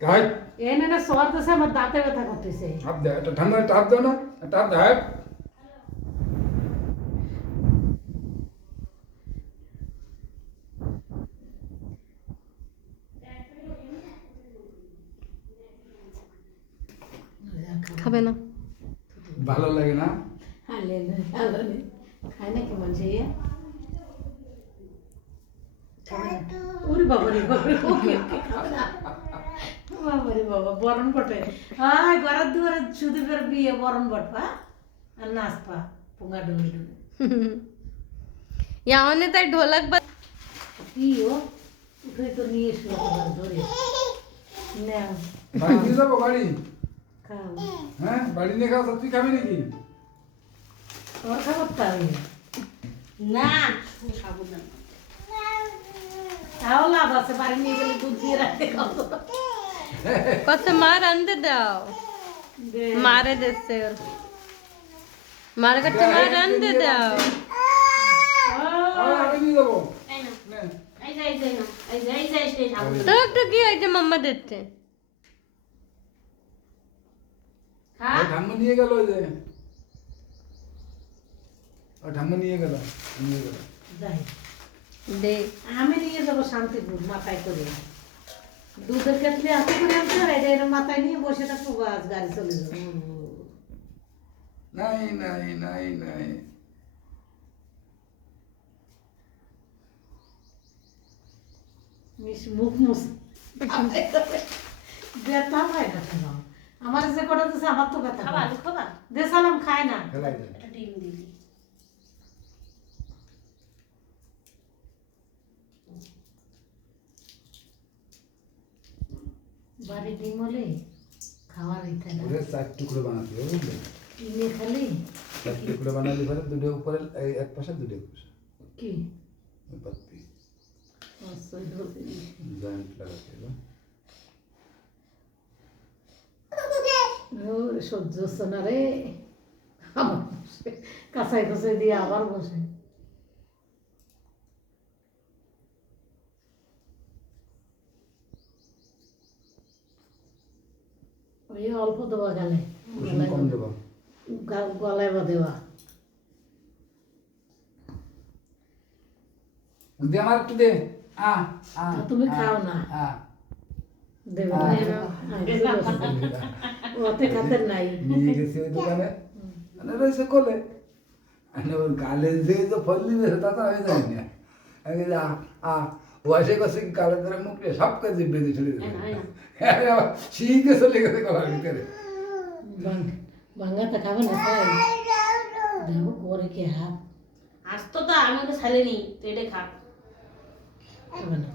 খাই এনে না সরতেছে আমার দাঁতে ব্যথা করতেছে টাপ দে একটা ঠান্ডা টাপ দাও না টাপ দে খাবে না ভালো লাগে না হালে হালে খায় না কেমন সে ওরে বাবা রে বাবা রে ওকে ওকে খাবে না বাবা রে বাবা বরণ বটে আয় ঘরের দুয়ারে সুদীপের বিয়ে বরণ বটপা আর নাচপা পোঙ্গা ডুবে ডুবে ইয়াওনে তাই ঢোলক কি ও উঠে তো নিয়ে এসো তোমার ধরে নাও বাড়ি নিয়ে যাবো বাড়ি খাও হ্যাঁ বাড়ি নিয়ে খাও তুই খাবি নাকি তোমার খাবার তাই না খাবো না তাও লাভ আছে বাড়ি নিয়ে গেলে দুধ দিয়ে রাখতে খাবো কত মার আনতে দাও মারে দেছে মার কাছে মার আনতে দাও আমি নিয়ে যাবো এই না নে। এই যাই না এই যাই খাবো তো একটু কি হয়েছে মাম্মা দিচ্ছে খা ওই ঠাম্মা নিয়ে গেল ওই যে ওই ঠাম্মা নিয়ে গেল যাই দে আমি নিয়ে যাবো শান্তিপুর মাথায় করে দুধের ক্ষেত্রে এত করে আনতে হয় এটা এরকম মাথায় নিয়ে বসে থাকবো বাস গাড়ি চলে যাবো নাই নাই নাই নাই মুখ মুখ ব্যথা হয় না কেন আমার যে কটা দিচ্ছে আমার তো ব্যথা খাবা আলু খাবা দেশালাম খায় না খেলাই দে একটা ডিম দিবি বাড়ি ডিম হলে খাওয়ার ইচ্ছা না ওরে চার টুকরো বানাতে হবে বুঝলে কিনে খালি চার টুকরো বানালে পরে দুটো উপরে এই এক পাশে দুটো পাশে কি ওই পাত্তি জয়েন্ট লাগাতে হবে সহ্য হচ্ছে না রে আবার বসে কাঁচাই কাঁচাই দিয়ে আবার বসে ওই অল্প দেওয়া গেলে কুসুম কম দেবো গলায় বা দেওয়া দে আমার একটু দে তুমি খাও না। দেবে না। ওতে খাতে নাই নিয়ে গেছি ওই দোকানে রয়েছে কোলে ওর গালে যে তো ফল দিবে তা তো আমি জানি না আমি ওয়াশে কাছে গালে ধরে মুখে সব কাজে বেঁধে চলে যাবে শিখে চলে গেছে গলার ভিতরে ভাঙ্গাটা খাবে না খাই দেখো করে কে হাত আজ তো আমি ওকে ছাড়িনি তো এটা খা খাবে না